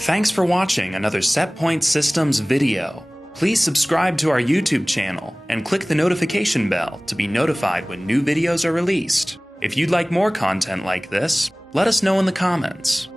Thanks for watching another Setpoint Systems video. Please subscribe to our YouTube channel and click the notification bell to be notified when new videos are released. If you'd like more content like this, let us know in the comments.